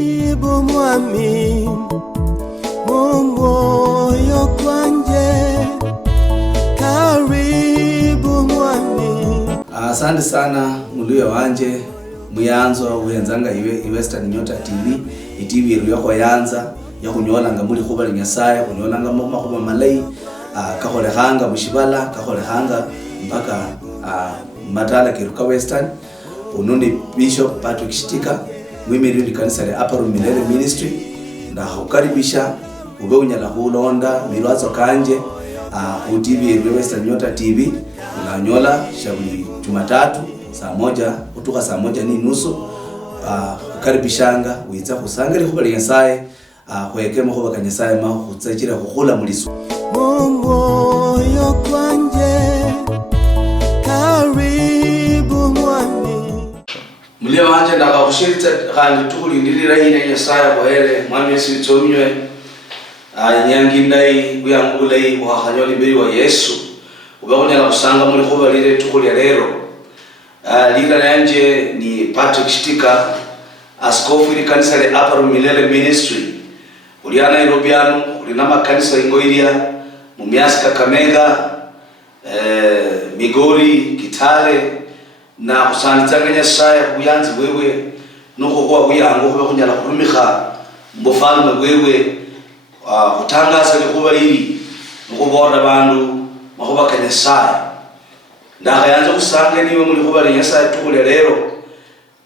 Karibu mwami mumoyo kwanje, karibu mwami. Asante sana muluya wanje muyanzo wenzanga Western Nyota TV, TV yako yanza ya kunyolanga muri khubali Nyasaye, kunyolanga makhuba malai kakholehanga mushibala, kakholehanga mpaka matala kiruka Western. Unoni Bishop Patrick Shitika mwimiri kanisa la Upper Room Milele Ministry, na hukaribisha ube unyala kulonda milwazo kanje ku TV Western Nyota TV. Unanyola shabuli Jumatatu saa 1 kutoka saa 1:30 ukaribishanga wiza kusangale khubali Nyasaye kwekemo khuba kanyasaye ma khutsakira khukhula muliso moyo kwanje, karibu mwami. Mulia wanje ndakakushirita kandi tukulindilira ine Nyasaye bohere mwami sitsomnywe nyangindai kuyangulai wakhanyoli beri wa Yesu ubakunyala kusanga muri khuba lile tukulya lero. Lila nanje ni Patrick Shitika, askofu ili kanisa la Upper Room Milele Ministry. Uliana Nairobiano, ulina makanisa ingoilia Mumias, Kakamega, Migori, Kitale, na kusanitanga Nyasaye kuyanzi wewe nuko kwa kuyango kwa kunyala kurumikha mbofalme wewe kutangaza likuba lili nuko bora bandu makuba kanyasaye. Ndakayanza kusanga niwe muri kuba Nyasaye tukulya lero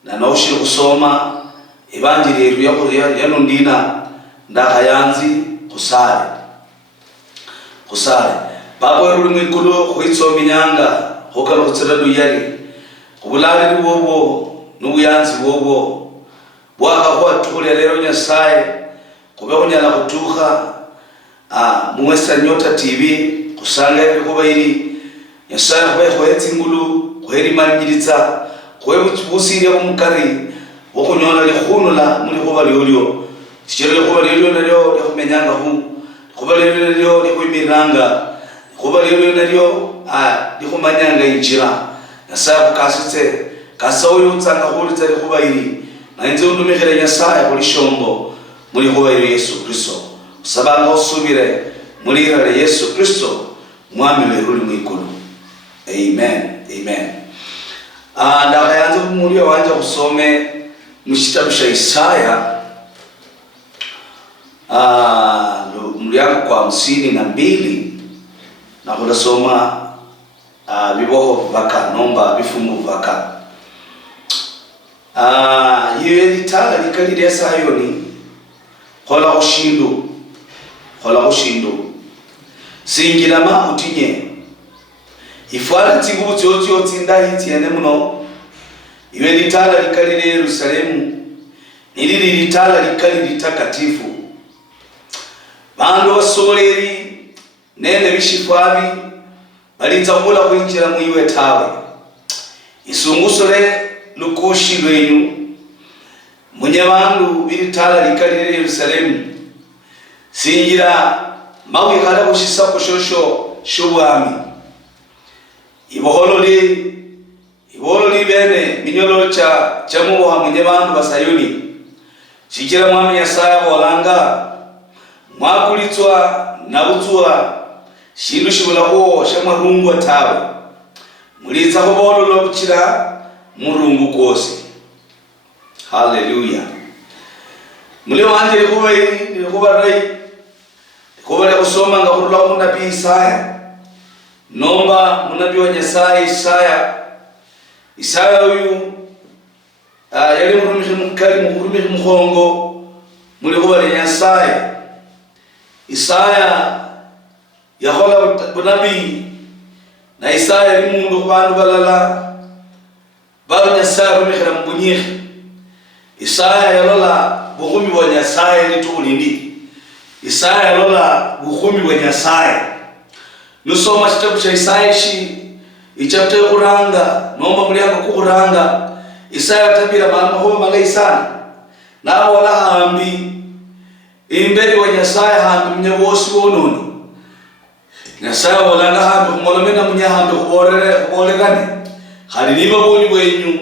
na naushira kusoma evanjili yano ndina. Ndakayanzi kusale babo ruri mwikulu kwitsomi nyanga hokala kutsiradu yali kubulali bobo nubuyanzi bobo bwaka kwa tukulya lero Nyasaye kube kunyala kutuka mu Western Nyota TV kusanga kuba ili Nyasaye kube kwetsi ngulu kweri manjilitsa kwe busiri omukari wokunyola likhunula muri kuba lyolyo sichero kuba lyolyo nalyo likumenyanga kuba lyolyo likuimiranga kuba lyolyo nalyo likumanyanga injira. Nyasaye kukasitse kasoyo tsanga khulitsa kuba ili na inze undumikira Nyasaye kulishombo muri kuba ili Yesu Kristo usabanga usubire muri ira Yesu Kristo mwami weruli mwikulu. Amen, amen. Ndakayanza kumulio wanje kusome mushitabu sha Isaya mliako kwa 52 na kutasoma biboho vaka nomba bifumu vaka. Yiwe litala likalile Sayoni khola ushindu singira ma utinye ifwala tingu tsotso tsindahi tiene muno. Iwe litala likalile Yerusalemu nilili litala likalile takatifu. Bandu basoleri nende bishifwabi balitambula kuinjira muiwe tawe isungusore lukushi lwenyu munye bandu bilitala likalile Yerusalemu singira mawi khala kushisa kushosho shubwami ibohololi bene minyolo cha muboha munye bandu basayuni shikira mwami Nyasaye bolanga mwakulitswa na butswa shindu shibulaho shamarungu atawe mulitsa kubololo bukira murungu kose. Hallelujah. Muli wanje likuba rai kuba kusoma nga kurula ku nabii Isaya nomba munabii wa Nyasaye Isaya uyu yali murumikhi mukhongo muli kuba Nyasaye. Isaya yakhola bunabii na Isaya li mundu kubandu balala baba Nyasaye rumikhira mbunyikhi. Isaya yalola bukhumi bwa Nyasaye litulindi. Isaya yalola bukhumi bwa Nyasaye. Nusoma kitabu cha Isaya ichapte kuranga nomba muliako kuranga Isaya tabira mambo malai sana na wala hambi imberi wa Nyasaye hambi mnyabosi wononi. Nyasaye wala nga hambi kumolomena munyahambi kubolegane halilima boni bwenyu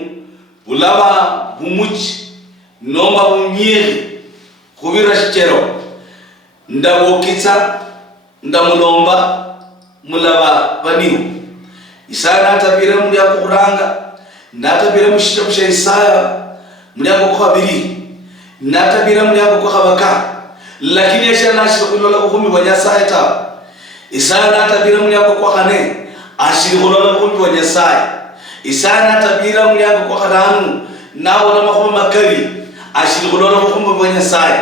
bulaba bumuchi nomba bunyiri kubira shikero ndabokitsa ndamulomba mulaba baniho Isaya natabira muri yakuranga natabira mushitabo Isaya muri yakokwa biri natabira muri yakokwa baka lakini yesha nashira kulola buhumi bwa Nyasaye ta Isaya natabira muri yakokwa kane ashiri kulola buhumi bwa Nyasaye Isaya natabira muri yakokwa karanu nawo na mahoma makari ashiri kulola buhumi bwa Nyasaye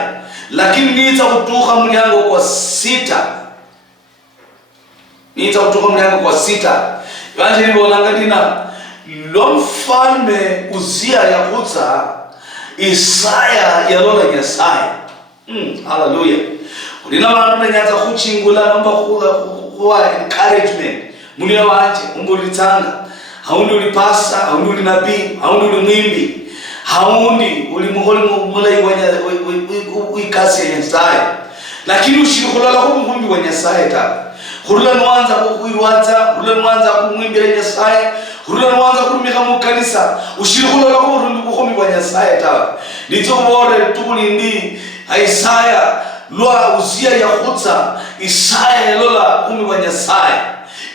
lakini nita kutuka muri yango kwa sita Evanjeli bolangadina lomfalme Uzia yakutsa Isaya yalola Nyasaye. Hallelujah. Kulina vanhu nanyatsa kuchingula nomba kuwa encouragement. Munina wanje umbuli tsanga. Haundi uli pasta, haundi uli nabii, haundi uli mwimbi. Haundi uli muholi mulai uikasi ya Nyasaye. Lakini ushirikulala kumumbi wa Nyasaye ta. Hurula nwanza kukuirwata, hurula nwanza kumwimbira Nyasaye, hurula nwanza kurumika mu kanisa, ushirikulala kumurundu kukomi wa Nyasaye ta. Nito bore tubulindi Isaya lwa Uzia yakutsa Isaya lola kumi wa Nyasaye.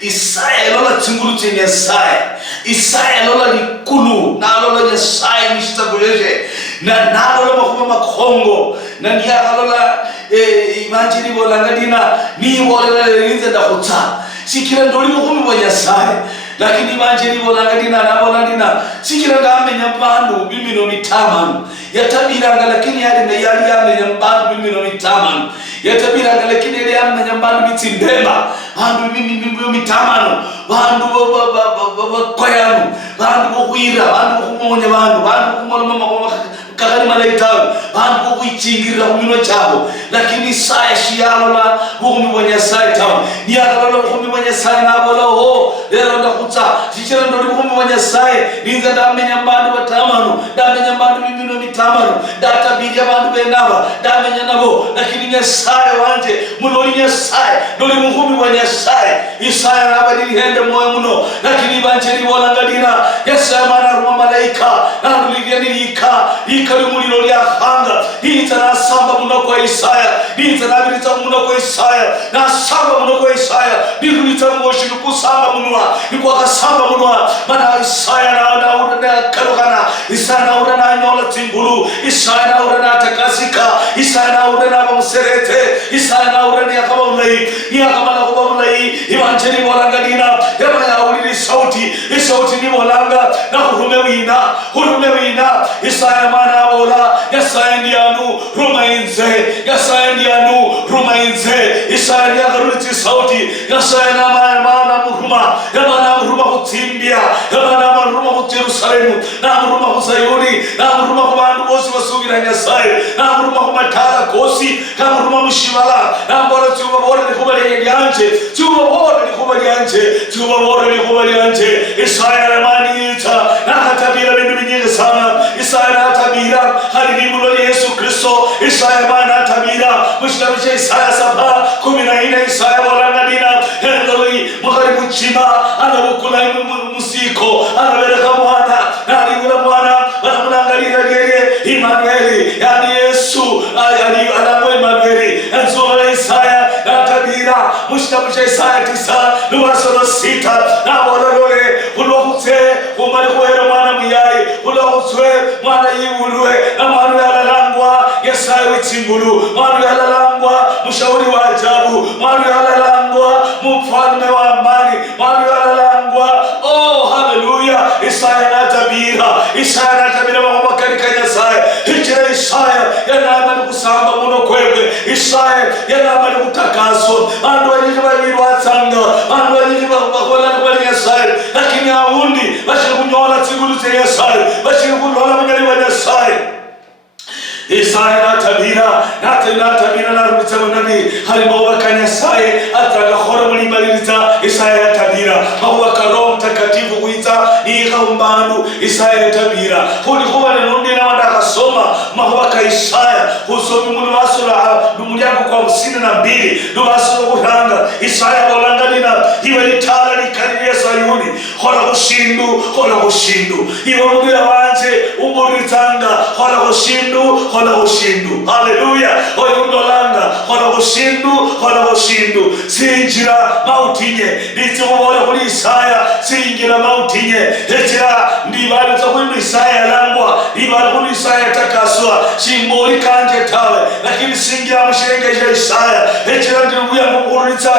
Isaya lola chingulu cha Nyasaye. Isaya lola likulu na lola Nyasaye mishitabuleje na lola makuma makongo na ndiya lola Evanjeli bolangadina ni bolela linze ndakutsa sikira ndoli mukumi wa Nyasaye lakini Evanjeli bolangadina na bolandina sikira ngamenya bandu bimino mitamanu yatabiranga lakini yali yamenya bandu bimino mitamanu yatabiranga lakini yali yamenya bandu bitsindemba bandu bimino mitamanu bandu koyanu bandu kuira bandu kumonya bandu kumoloma makoma kakari malaitawi bandu kuichingira kumino chabo lakini Isaya shiyalola bukumi wa Nyasaye tawo niyakalola bukumi wa Nyasaye nabola ho lero ndakutsa sichira ndoli bukumi wa Nyasaye ninza ndamenya bandu batamanu ndamenya bandu bimino mitamanu ndatabirya bandu benaba ndamenya nabo lakini Nyasaye wanje muloli Nyasaye ndoli bukumi wa Nyasaye Isaya nabali hende moyo muno lakini Evanjeli bolangadina Yesaya mana ruma malaika naruliganirika ikalumulilo lya hanga itana samba muno kwa Isaya itana birita muno kwa Isaya na samba muno kwa Isaya birita ngoshi kusamba munwa nikwa kasamba munwa mana Isaya na urana karugana Isaya na urana nyola tingulu Isaya na urana takasika Isaya na urana bamserete Isaya na urana yakaba ulai yakaba na kuba ulai Evanjeli bolangadina yaba ya ulili sauti ni bolanga na hurume wina Isaya mana bola Yesaya ndianu rumainze Isaya ndiagaruti sauti Yesaya na mana muruma kutimbia yamana muruma kuti Yerusalemu na muruma kuzayuni na muruma kubandu bose basubira Nyasaye na muruma kumatala kosi na muruma mushibala na mbora tubabora nikubali yanje Isaya ramanita na hatabira bindu binyingi sana Isaya natabira halibibulo Yesu Kristo Isaya mana tabira mushtabisha Isaya 7:14 Isaya bolangadina hendoi mugharibu chima anabukula musiko anabereka mwana na aligula mwana wanamunangalira yeye Immanueli yani Yesu yani anamwe Immanueli nzora Isaya natabira mushtabisha Isaya 9:6 na bolole ulokutse umali kuhera mwana muyai ulokutse mwana yiwulwe na mwana yalalangwa Yesaya witsingulu mwana yalalangwa mushauri wa ajabu mwana yalalangwa mfalme wa amani mwana yalalangwa oh haleluya Isaya natabira mama katika Nyasaye hikira Isaya yanamani kusamba muno kwebwe Isaya yanamani kutakaso andu wanyikibaliwatsanga andu wanyikibakhola kubali Nyasaye lakini aundi bashiri kunyola tsigulu tse Nyasaye bashiri kulola manyali wa Nyasaye Isaya natabira na rubitsa nabi harimo bakanyasai ataga khora muri baliriza Isaya yatabira aho Roho Mtakatifu kuita ikaumbanu Isaya yatabira kuli kubale nundi na wadakasoma mahubaka Isaya husomi muri basura numuryango kwa 52 nubasura kuhanga Isaya bolangalina iwe litala likaribia Sayuni khora gushindu hola gushindu iwe mubwira wanje umuritanga hola gushindu hola gushindu. Haleluya. Oyo undolanga hola gushindu hola gushindu. Sinjira mautinye nitubona kuri Isaya sinjira mautinye hekira ndibari zo kuri Isaya langwa ibari kuri Isaya takaswa shimbori kanje tawe lakini sinjira mushengeje Isaya hekira ndirubuya mukuritsa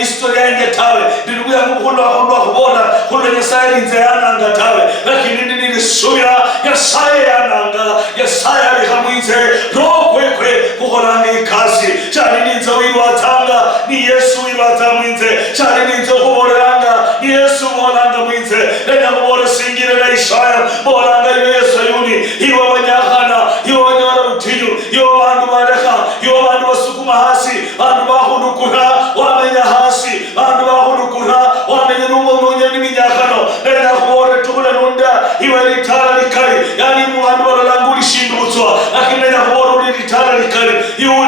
historia yange tawe ndirubuya mukunda kubona kulo Yesaya nzeyana tawe lakini ndini subira Yesaya yananga Yesaya bihamwize rokwekwe kuholanga ikasi cyane ninzo wirwatanga ni Yesu wirwatamwize cyane ninzo kuboranga ni Yesu molanga mwize rena kubora singire na Isaya molanga Yesu yuni iwe banyahana iwe banyara utinyu iwe bandu bareka iwe bandu basukuma hasi bandu bahunukura wamenya hasi bandu bahunukura wamenya n'umuntu n'iminyakano rena kubora tubula nunda iwe litara likari yani mu bandu barangura ishindutswa lakini rena kubora uri litara likari iwe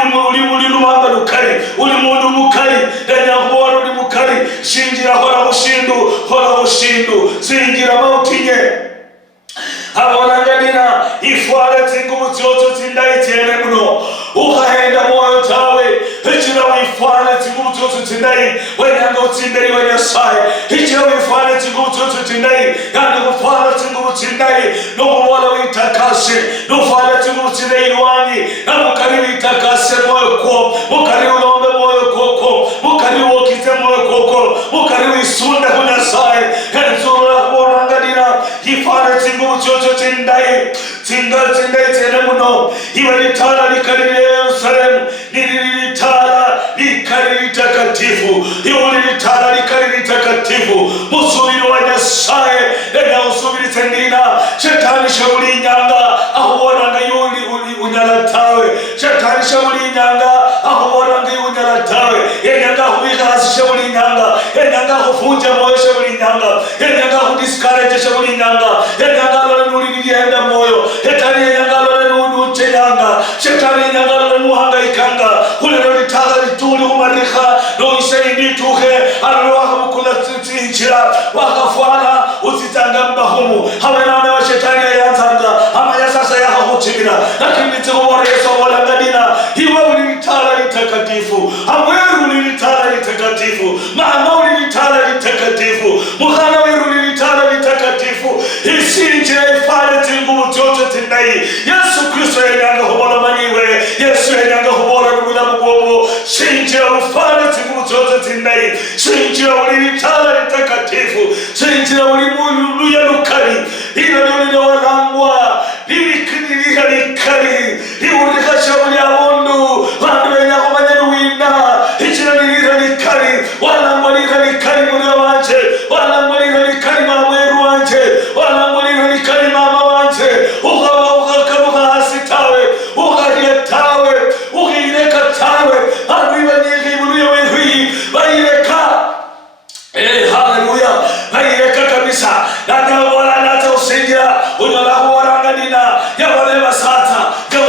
uri lumamba lukari uri mundu mukari rena kubora uri mukari shingira hora gushindu hora gushindu singira mautinye abonanganina ifware tingumutyoto tindayitene muno ukahenda moyo tawe hechira wifware tingumutyoto tindayi wenanga utsinderi wa Nyasaye hechira wifware tingumutyoto tindayi yani kufware tingumutindayi nokubola witakase nofware tingumutindayi wanyi namukari witakase moyo ko mukari ulombe moyo koko mukari wokite moyo koko mukari wisunda ku Nyasaye henzura kubonanganina ifware tingumutyoto tindayi tene muno iwe litala likari Yerusalemu litala likari litakatifu iwe litala likari litakatifu musubiri wa Nyasaye ena usubiri tendina shetani shauli nyanga ahubonanga yuli unyalatawe shetani shauli nyanga ahubonanga unyalatawe yenyanga hubika hasi shauli nyanga yenyanga hufunja moyo shauli nyanga yenyanga hudiscourage shauli nyanga yenyanga enda moyo hetani yenyangalo nunu chenyanga shetani yenyangalo nunu hangaikanga kulero litala lituli umarikha no isaidi tuhe alo wakamukula tsinchira wakafwana utitanga mbahumu hawenana wa shetani yanzanga ama yasasa yahahuchimira lakini tikuboreso walangadina hiwa ulitala litakatifu amweru ulitala litakatifu maana ulitala litakatifu mukhana weru ulitala litakatifu isinjira ifale tingumutyoto tindayi Yesu Kristo yenyanga hubola maniwe Yesu yenyanga hubola nubulamu bwobo sinjira ufale tingumutyoto tindayi sinjira ulitala litakatifu sinjira ulimuya lukari ilo lulile walangwa lilikiniha likari liulika shauli ya mundu bandu wenyako manyenu wina ichira lilira likari walangwa lira likari mulio wanje walangwa lira likari mamweru wanje walangwa lira likari mama wanje ukakaruka hasi tawe ukaria tawe ukireka tawe abiba nyingi mulio wehui bayireka haleluya bayireka kabisa nana wala nata usingira unyola huwaranganina yabale basata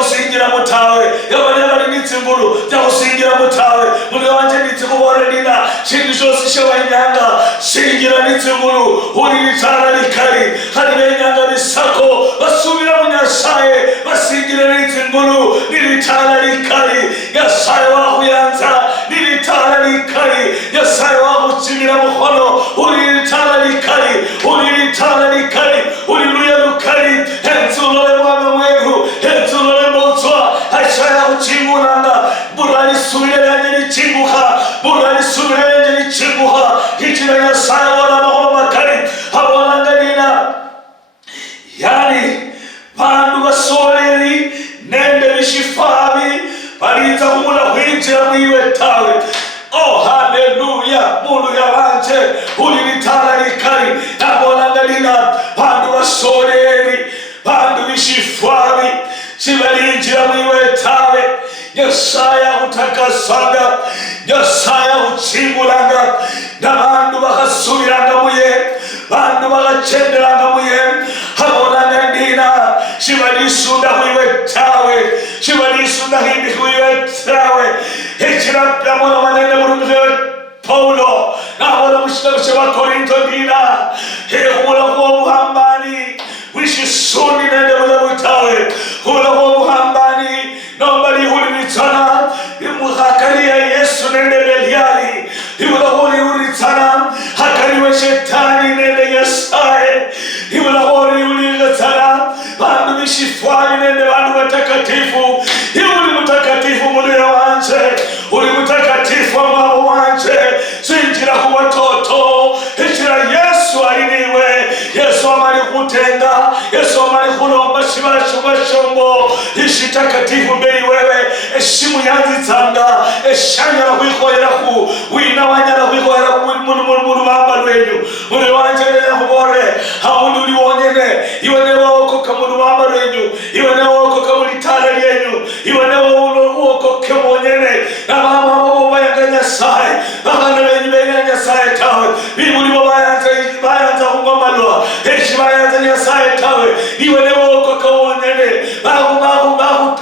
usingira mutawe yabale nitsinguru usingira mutawe mulio wanje nitsikuboranina shindu shose shawanyanga singira nitsinguru uri litara likari hadi benyanga bisako basubira mu Nyasaye basingira nitsinguru nilitara likari Nyasaye wahuyanza nilitara likari Nyasaye wahuchimira muhono uri litara likari uri litara likari uri luya lukari henzulole mwana mweru henzulole mozwa Aishaya uchinguranga burani subire yanjye nichinguha burani subire yanjye nichinguha hichira Nyasaye wala mahoro makari habolanganina yani bandu basoleri nende bishifabi baliza kumula kuinjira mwiwe tawe oh haleluya mundu yabanje ulilitala likari habolanganina bandu basoleri bandu bishifabi sibalinjira mwiwe tawe Yesaya utakasanga Yesaya uchingulanga nabandu bakasubiranga muye bandu bakachendelanga muye habolanganina shibalisunda mwiwe tawe shibalisunda hindi mwiwe tawe hechirapya mwana manene murumze Paulo nahola mushikabishe wa Korinto dina Hekula kwa muhambani wishisuni nende mula witawe. Hula kwa muhambani nomba lihuli witana imuhakari ya Yesu nende Beliali. Hula huli witana hakari wa shetani nende Yesaye. Hula huli witana bandu bishifwani nende bandu watakatifu. Huli mutakatifu mule wanje. Uli mutakatifu wa mama wanje. Sinjira kuwa toto. Hechira Yesu aliniwe. Yesu amali kutenga. Yesu amali kulomba shibashombo. Ishi takatifu mbeli wewe. Eshimu yanzi tanga. Eshanya na kuikoyera ku. Wina wanya na kuikoyera ku. Munu mamba lwenyu. Mune wanje na kubore. Haundu uliwonyene. Iwane wako kamunu mamba lwenyu. Iwane wako kamunitala lwenyu. Iwane wako kamonyene. Na mama wako bayanga Nyasaye. Bakana wenyu benga Nyasaye tawe. Bibuli bayanza kungomalwa. Eshi bayanza Nyasaye tawe. Iwane wako kamonyene.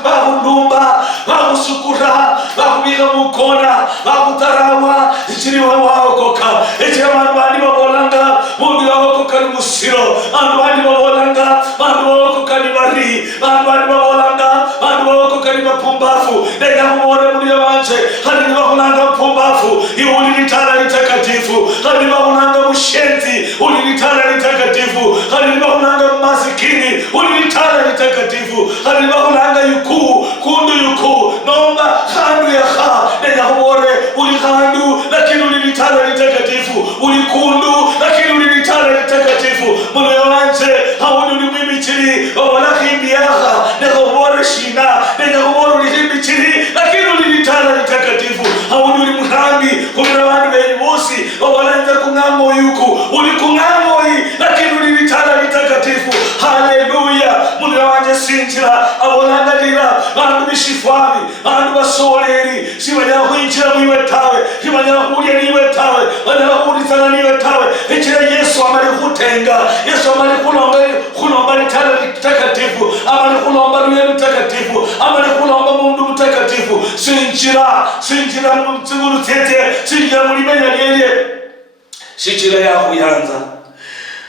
Bakundumba. Bakusukura. Bakubika mukona. Bakutarawa. Ichiri wawaokoka. Ichiri manubani wabolanga. Mungu waokoka ni musiro. Manubani wabolanga. Manubani waokoka ni mari. Manubani wabolanga. Manubani waokoka ni mapumbafu. Nega kumore muli wanje. Hadi wabolanga mpumbafu. Ulilitala litakatifu. Hadi wabolanga mushenzi. Ulilitala litakatifu. Hadi wabolanga masikini. Ulilitala litakatifu. Hadi wabolanga yukuu. Kundu yukuu. Nomba handu ya ha. Nega kumore ulihandu. Lakini ulilitala litakatifu. Ulikundu. Lakini ulilitala litakatifu. Muli wanje. Haudu ni mimi chiri. Wawalaki imbiaha. Nega kumore shina. Nega kumore ulihimbi chiri. Lakini ulilitala litakatifu. Haudu ni mhambi. Kumina wani wenye wosi. Wawalanza kungamo yuku. Ulikungamo hii. Lakini ulilitala litakatifu. Haleluya. Muli wanje sinjira. Awalanga dira. Andu bishifwami. Andu basoleri. Simanya huinjira mwiwe tawe. Simanya hulia niwe tawe. Wanyala huli sana niwe tawe. Ichira Yesu amali hutenga. Yesu amali kulomba litala litakatifu. Amali kulomba luye litakatifu. Amali kulomba mundu mtakatifu. Sinjira mtuguru tete. Sinjira mulimenya liye. Sinjira ya huyanza.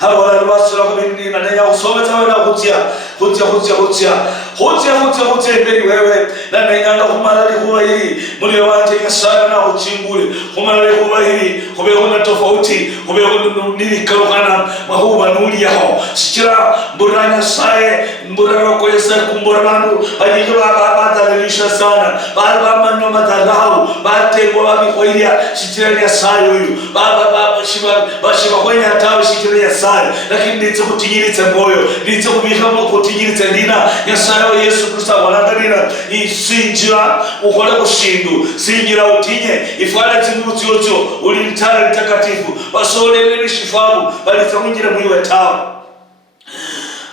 Hawa basura kubindi na nenya usome tawe na hutia mbele wewe na nenya kumalali kuwa hili muli wanje Nyasaye na uchingule kumalali kuwa hili kube hona tofauti kube hona nini karukana mahuba nuli yao sikira mbura Nyasaye mbura wako Yesu kumbura mandu bajikwa baba talelisha sana baba manyo matalau batengwa babi kwa hili sikira Nyasaye huyu baba shiba kwenye atawe sikira Nyasaye lakini nditse kutigiritse moyo nditse kubikamo kutigiritse ndina Nyasaye wa Yesu Kristo walangalira isinjira ukole kushindu sinjira utinye ifala zinguti yocho ulitala litakatifu basole nishifabu balitsamungira mwiwe tawa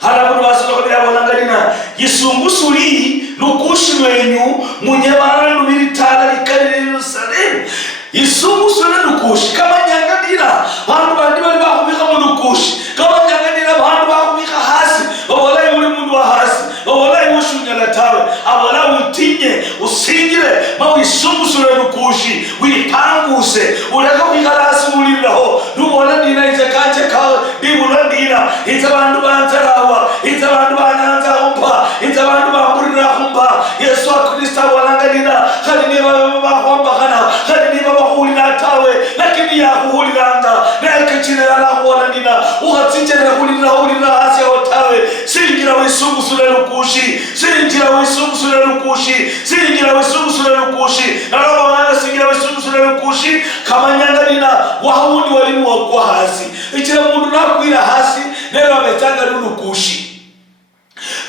halafu basole kubira walangalira yisumbusuli lukushi wenyu munyabantu bilitala likalire Yerusalemu yisumbusuli lukushi kama nyangadira bantu bandi bali bakubika mu lukushi kama nyangadira bantu bakubika hasi wala yuli mundu wa hasi wala yushunyala tawe abala utinye usingire mawe yisumbusuli lukushi wipanguse ulaka kuikalasi muliraho nubona dina izekanje kawe bibula dina itabantu banzarawa itabantu banyanza humpa itabantu bamburira humpa Yesu Kristo walangalira khali ni baba bahomba kana khali ni baba hulina tawe lakini ya huliranga nakachina yala walandina ugatsinjera hulina hasi otawe singira wisungusule lukushi singira wisungusule lukushi singira wisungusule lukushi nalo wana singira wisungusule lukushi kama nyangalina wahuni walimu wa hasi ichira mundu nakwira hasi lero ametanga lukushi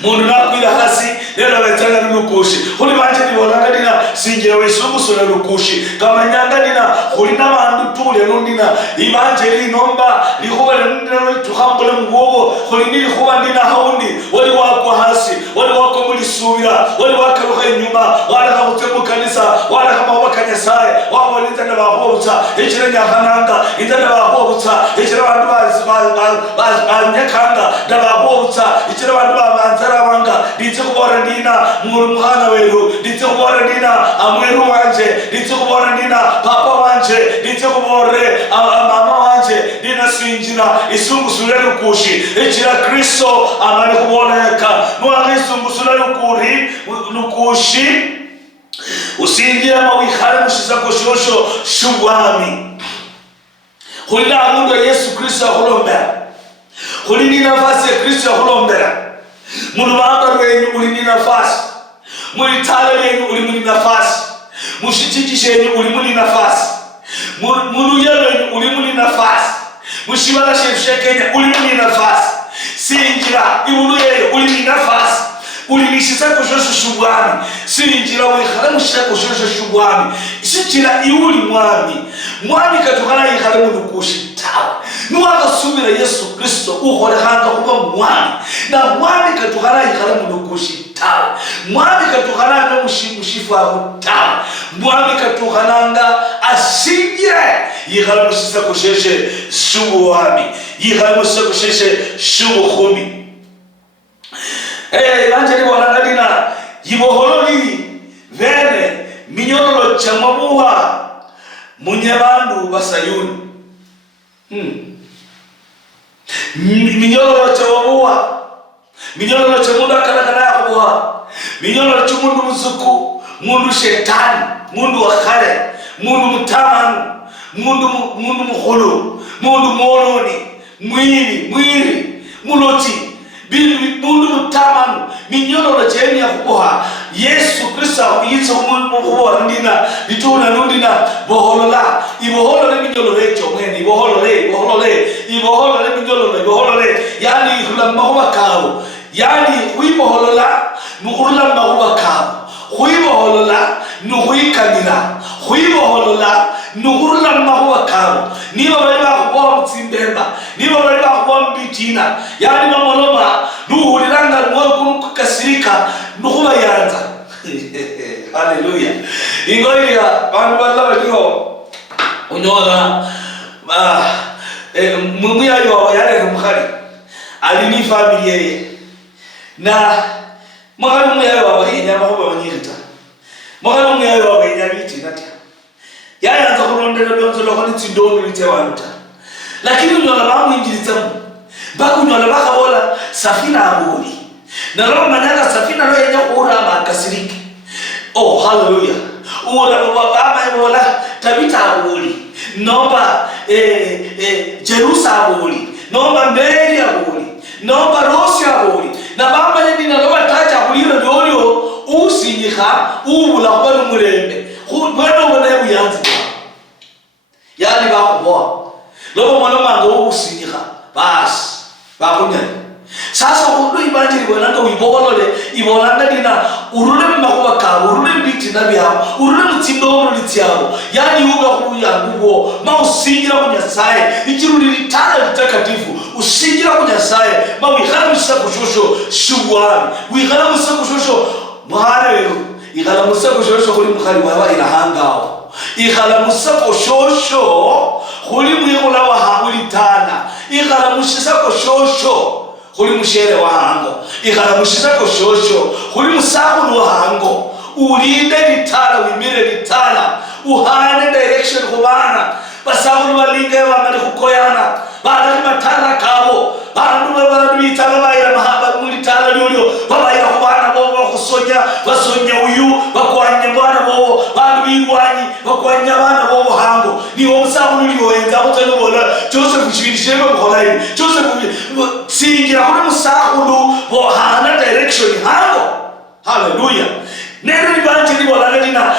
mundu nakwira hasi lero ametanga lukushi huli banje ni walangalina singira wisungusule lukushi kama nyangalina hulina bandu tule nundina ibanje linomba likubale nundina tuhambule mgogo hulini likuba ndina haundi wali wako hasi wali wako mulisubira wali wako nyuma wala kamutemu kanisa wala kama wakanyasaye wao linda bahobutsa ichire nyakananga inda bahobutsa ichire bandu bazanyakanga ndabahobutsa ichire bandu babanzara banga nditsokubora ndina muhana weru, nditsokubora ndina amweru wanje, nditsokubora ndina papa wanje, nditsokubore mama wanje, ndina swinjira isungusule lukushi echira Kristo amane kuboneka nuanga isungusule lukushi usingira mawikhale mushizako shosho shubwami khulila amundu ya Yesu Kristo akhulombera khulini nafasi ya Kristo akhulombera mulubamba lwenyu ulini nafasi mulitala lyenyu uli muli nafasi mushitiki shenyu uli muli nafasi muluya lwenyu uli muli nafasi mushibala shefu shekenya uli muli nafasi sinjira ibulu yeyo uli muli nafasi ulinishisako shosho shubwami sinjira wikhala mushako shosho shubwami sinjira iuli mwami katukana yikhala mulukushi tawe nuwakasubira Yesu Kristo ukholehanga kuba mwami na mwami katukana yikhala mulukushi tawe mwami katukana mushifu ahu tawe mwami katukananga asinjire yikhala mushisako sheshe shubwami yikhala mushisako sheshe shubukhumi Lanjeri wanangadina yibohololi vene minyololo chamabuha munyabandu basayuni minyololo chamabuha minyololo chamundu akalakana yakubuha minyololo chumundu muzuku mundu shetani mundu wakhale mundu mutamanu mundu mukhulu mundu mwoloni mwiri muloti mundu mutamanu minyololo cheni ya kuboha Yesu Kristo yitso mundu kuboha ndina lituna nundina boholola iboholole minyololo echo mwene iboholole minyololo yani hulamba hobakawo yani kuiboholola nukulamba hobakawo kuiboholola nukuikanira kuiboholola nukulamba hobakawo niba bali bakuboha mutsimbemba niba bali bakuboha mbitina yani mamoloma nuhuliranga mwoyo kukasirika nukuba yanza haleluya ingoiya bantu balaba liho unyola muyayo wawe yale mkhali alini familia ye na mkhali muyayo wawe yenya mahuba wanyirita mkhali muyayo wawe yenya biti natia yayanza kulondela byonzo lokho litsindono litewanuta lakini unyola bamwinjilitsamu bakunyola bakabola safina abuli na roho manyanga safina lo yenya kuura makasiriki oh haleluya ura baba ebola tabita abuli nomba Jerusa abuli nomba Mary abuli nomba Rosi abuli na bamba yedina loba tacha kulira dolyo usinyika ubula kwanu mulembe kwano wona uyanzi yani bakuboa lobo mwana ngo usinyika bas bakunyana sasa undo ibanjiri bonanga uyibokolole ibonanga dina urule makuba ka urule biti nabya urule mutsindono litsiyabo yani uga kuya ngubo mausingira kunyasaye ikiruri litala litakatifu usingira kunyasaye mawihamisha kushosho shuwani wihamisha kushosho mwarero ikalamusa kushosho kuli mukhali wawa ilahangao ikalamusa kushosho kuli mwikula wa hanguli tana ikalamusa kushosho kuli mushere wa hango ikalamusa kushosho kuli musahulu wa hango ulinde litala wimire litala uhane direction kubana basahulu walinge wamane kukoyana bana matala kabo bana bitala bayira mahaba mulitala lyolyo babayira kubana bobo kusonya basonya uyu bakwanya bana bobo bana biwanyi bakwanya bana bobo hango ni obusahulu lyoyenza kutenobona Joseph chibishema buholayi Joseph singira kuri musahulu bohana direction hango haleluya neno libanje libolanga dina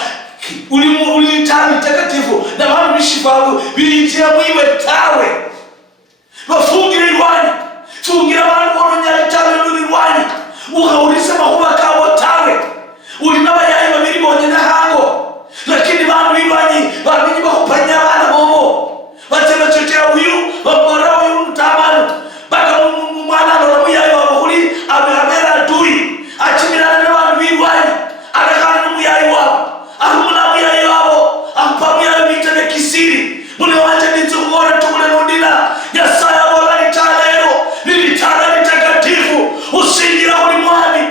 uli tani takatifu na bana bishibabu bilijia mwiwe tawe bafungire lwani fungira abantu boronya tawe lwani ukaulisa makuba kawo tawe ulinaba yayi babiri bonyene hango lakini bantu bibanyi babiri bakupanya bana bobo batema chotea uyu babora uyu mtamanu baka mwana ndo muyayo bakuli abera dui achimira na bantu bibanyi arakana muyayo wao amuna muyayo wao ampamya bitane kisiri mune wanje nitsukora tukule nondina yasaya bola litalero lilitala litakatifu usingira ulimwani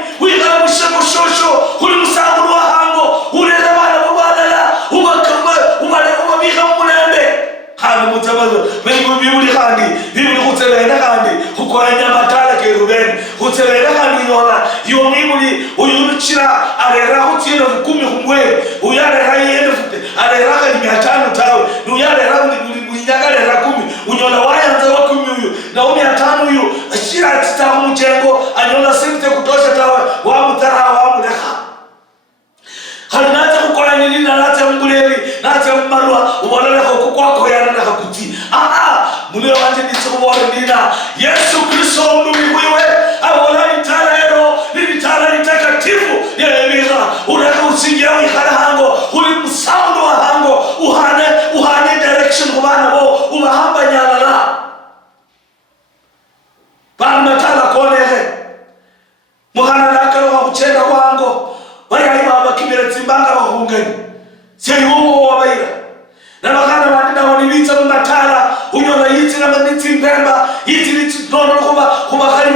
alera hutiele 10 kumwe uyale raiende fute alera ka 500 tawe uyale ramu unyagale ra 10 unyola wayanza wa 10 huyo na 500 huyo ashira titamu mjengo anyola sente kutosha tawe wa mutara wa muleka halinacha kukola nini na nacha mbuleri nacha mbarua ubonera ko kwako yana na kakuti mulio wanje nitsobora nina Yesu Kristo mdumiwe abona italero litala litakatifu yemeza ureka usingia wikhala hango uli msaundo wa hango uhane direction kubana bo ubahamba nyalala bamatala konele muhana nakalo wakuchenda wango bayayiba abakibira tsimbanga bahungani seyiwo wabayira nabakana bandina wanibitsa mumatala unyola yitsi namanitsi mbemba yitsi litsi nono kuba khali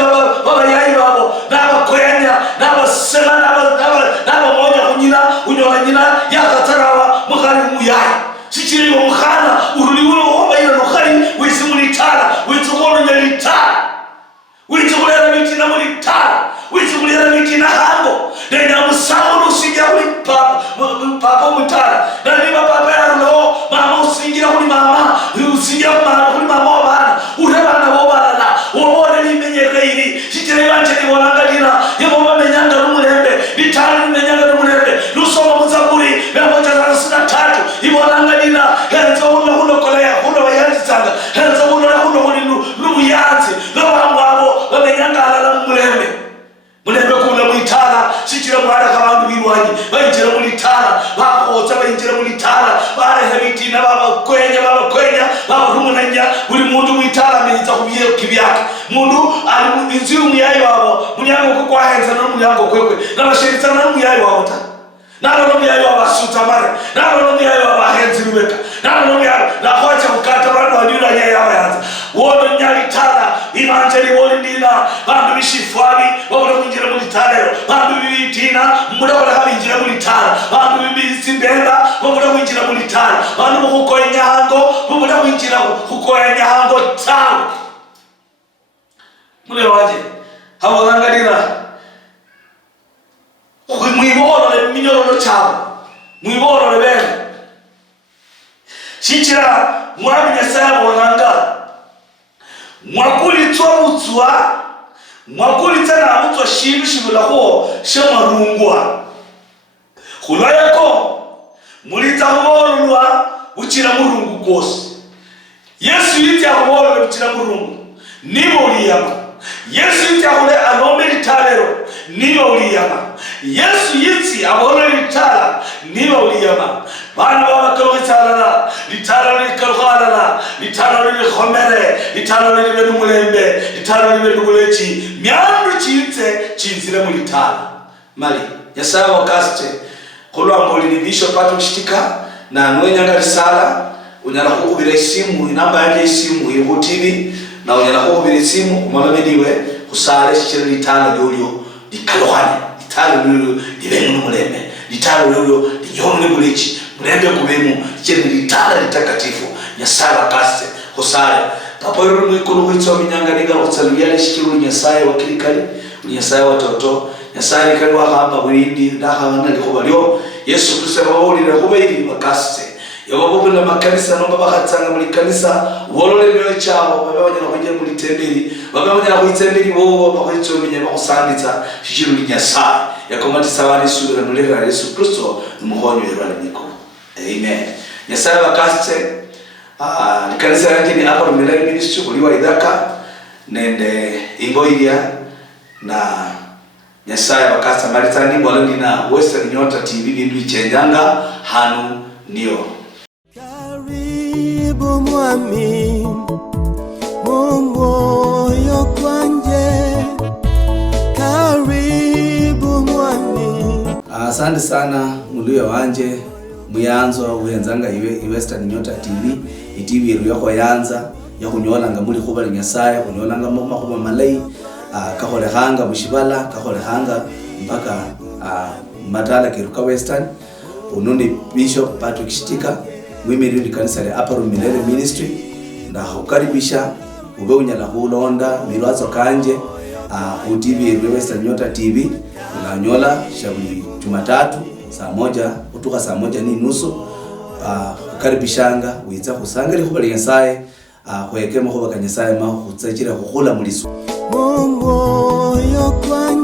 baba yayi babo nabakwenya nabasema nabamonya kunyina unyola nyina yakatarawa mukhali muyayi sichiri mukhana uruliwo wabayira nokhali wisimulitala witsukolo nyalitala witsukulera mitina mulitala witsukulera mitina hango nenda musawo usingira kuli papa mutala nani papa yaro mama usingira kuli mama usingira kuli mama wabana urebana wobana wobone limenyereiri sitere banje libonangalira yebo menyanga numulembe litala menyanga numulembe lusoma muzaburi bemoja 33 ibonangalira henzo uno kolea uno bayanzanga henzo uno nubuyanzi lobangwabo bamenyanga ala mulembe mulembe kuna mulitala sichira mwana kabantu birwanyi bayinjira mulitala bakoza bayinjira mulitala bare habiti na baba kwenya baba rumunanya buri muntu mulitala amenza kubiye kibyaka muntu ali inzu y'umuyayi wabo munyango ko kwahenza no munyango kwekwe nabashiritsa na umuyayi wabo ta nalo no muyayi wabo asutamare nalo no muyayi wabo ahenzi rubeka nalo no muyayi na kwacha ukata bantu badira nyayi abayanza wono nyalitala imanje woli ndina bantu bishifwani babona kunjira mulitala bantu bibitina mudabona kabinjira mulitala bantu bibisimbenda babona kunjira mulitala bantu bukonya hango babona kunjira kukonya hango tawe mule waje hawalangalira mwiboro le minyoro chawe mwiboro le bene shichira mwami nyasaba wananga mwakuli twabutswa mwakuli tana mutwa shibishibula ho shamarungwa khulwayako mulita hobolwa ukira murungu kose Yesu yiti ahobolwa ukira murungu nibo liyama Yesu yiti ahole alombe litalero nibo liyama Yesu yiti ahobolwa litala nibo liyama bana baba kalotala litala likalala litala likhomere litala libenu mulembe litala libenu kulechi myandu chinzire mulitala mali yasaba wakaste kolwa mboli ni Bishop Patrick na nwenyanga risala unyala kukubira isimu inamba yake isimu iriho TV na unyala kukubira isimu kumamediwe kusale shichira litala lyo likalohane litala lyo libenu mulembe litala lyo linyomwe mulechi mulembe kubemu chene litala litakatifu nyasaba kaste kusale papa yoro mwikulu kwitso minyanga nigalo tsaluyale shikiru nyasaye wakilikali nyasaye watoto nyasaye kali wa hapa windi ndaha nalikobalyo Yesu Kristo bawulira kubairi bakaste yababona makanisa no babahatsanga muri kanisa wolole myo cyabo babanyana kongera muri temberi babanyana ku itemberi bo bakwitso minyama kusanditsa shikiru nyasaye yakomati sawani sura nulera Yesu Kristo umuhonyo yerwana niko amen nyasaye bakaste kanisa yake ni hapa Milele Ministry kuliwa idhaka nende ingoilia na nyasaye bakasa maritani walindina Western Nyota TV bindu ichenjanga hanu ndio karibu mwami moyo kwanje karibu mwami. Asante sana mulio wanje muyanzo uenzanga Western Nyota TV TV yako yanza ya kunyolanga muri kuba nyasaye kunyolanga mama kuba malai kahole hanga mushibala kahole hanga mpaka matala kiruka Western unundi Bishop Patrick Shitika mwimiri ndi kanisa la Upper Milele Ministry na hukaribisha ube unyala hulonda milwazo kanje ku TV ya Western Nyota TV unanyola shabuli Jumatatu saa 1 kutoka saa 1:30 ukaribishanga wiza kusanga likhuba lya Nyasaye khwekema khuba ka Nyasaye ma khutsachira khukhula muliso moyo kwanje